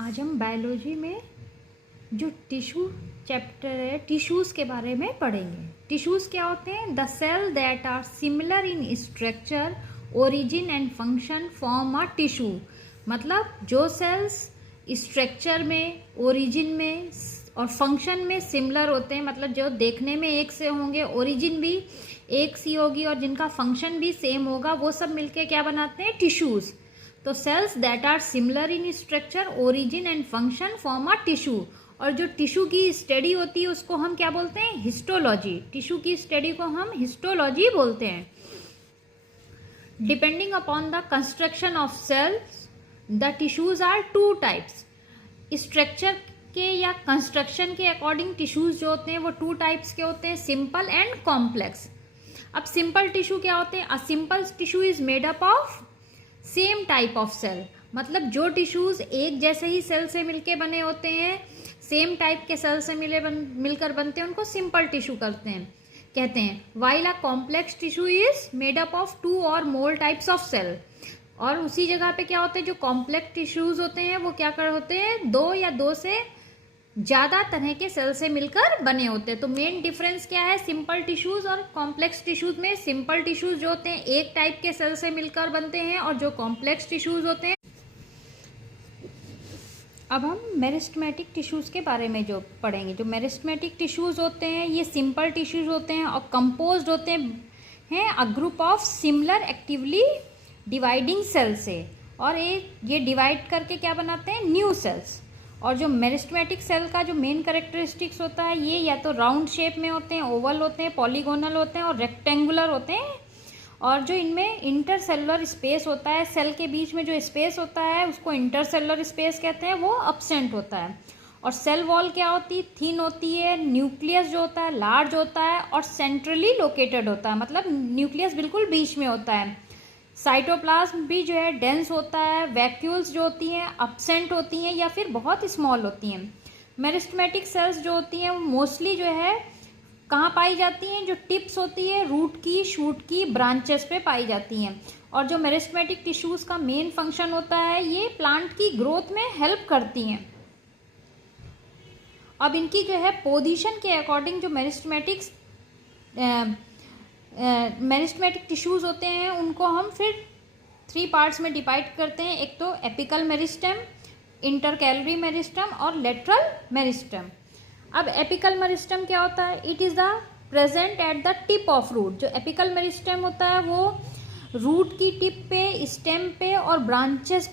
आज हम बायोलॉजी में जो टिश्यू चैप्टर है टिश्यूज़ के बारे में पढ़ेंगे। टिश्यूज़ क्या होते हैं? The cell that are similar in structure, origin and function form a tissue. मतलब जो सेल्स स्ट्रक्चर में, ओरिजिन में और फंक्शन में सिमिलर होते हैं, मतलब जो देखने में एक से होंगे, ओरिजिन भी एक सी होगी और जिनका फंक्शन भी सेम होगा, वो सब मिलके क्या बनाते हैं? टिश्यूज़। तो cells that are similar in structure, origin and function form a tissue. और जो टिश्यू की स्टडी होती है उसको हम क्या बोलते हैं? हिस्टोलॉजी। टिश्यू की स्टडी को हम हिस्टोलॉजी बोलते हैं। Depending upon the construction of cells the tissues are two types. Structure के या कंस्ट्रक्शन के अकॉर्डिंग टिश्यूज जो होते हैं वो टू टाइप्स के होते हैं, सिंपल एंड कॉम्प्लेक्स। अब सिंपल टिश्यू क्या होते हैं? A simple tissue is made up of same type of cell. मतलब जो टिश्यूज एक जैसे ही सेल से मिलके बने होते हैं, सेम टाइप के सेल से मिलकर बनते हैं, उनको सिंपल टिश्यू कहते हैं। While a complex tissue is made up of two और मोर टाइप्स ऑफ सेल। और उसी जगह पे क्या होते हैं? जो कॉम्प्लेक्स टिश्यूज होते हैं वो क्या कर होते हैं? दो या दो से ज़्यादा तरह के सेल से मिलकर बने होते हैं। तो मेन डिफरेंस क्या है सिंपल टिश्यूज और कॉम्प्लेक्स टिश्यूज में? सिंपल टिश्यूज जो होते हैं एक टाइप के सेल से मिलकर बनते हैं, और जो कॉम्प्लेक्स टिश्यूज होते हैं। अब हम मेरिस्टेमेटिक टिश्यूज़ के बारे में जो पढ़ेंगे। जो मेरिस्टेमेटिक टिश्यूज़ होते हैं ये सिंपल टिश्यूज़ होते हैं और कंपोज्ड होते हैं a group of similar actively dividing cell से। और ये डिवाइड करके क्या बनाते हैं? New cells. और जो मेरिस्टेमेटिक सेल का जो मेन कैरेक्टरिस्टिक्स होता है ये या तो राउंड शेप में होते हैं, ओवल होते हैं, पॉलीगोनल होते हैं और रेक्टेंगुलर होते हैं। और जो इनमें इंटरसेलुलर स्पेस होता है, सेल के बीच में जो स्पेस होता है उसको इंटरसेलुलर स्पेस कहते हैं, वो अब्सेंट होता है। और सेल वॉल क्या होती है? थिन होती है। न्यूक्लियस जो होता है लार्ज होता है और सेंट्रली लोकेटेड होता है, मतलब न्यूक्लियस बिल्कुल बीच में होता है। साइटोप्लाज्म भी जो है डेंस होता है। वैक्यूल्स जो होती हैं अब्सेंट होती हैं या फिर बहुत स्मॉल होती हैं। मेरिस्टेमेटिक सेल्स जो होती हैं वो मोस्टली जो है कहाँ पाई जाती हैं? जो टिप्स होती है रूट की, शूट की, ब्रांचेस पे पाई जाती हैं। और जो मेरिस्टेमेटिक टिश्यूज़ का मेन फंक्शन होता है ये प्लांट की ग्रोथ में हेल्प करती हैं। अब इनकी जो है पोजीशन के अकॉर्डिंग जो मेरिस्टेमेटिक टिश्यूज़ होते हैं उनको हम फिर 3 पार्ट्स में डिवाइड करते हैं। एक तो एपिकल मेरिस्टेम, इंटरकैलरी मेरिस्टेम और लेटरल मेरिस्टेम। अब एपिकल मेरिस्टेम क्या होता है? It is the present at the tip of root. जो एपिकल मेरिस्टेम होता है वो रूट की टिप पे, स्टेम पे और ब्रांचेस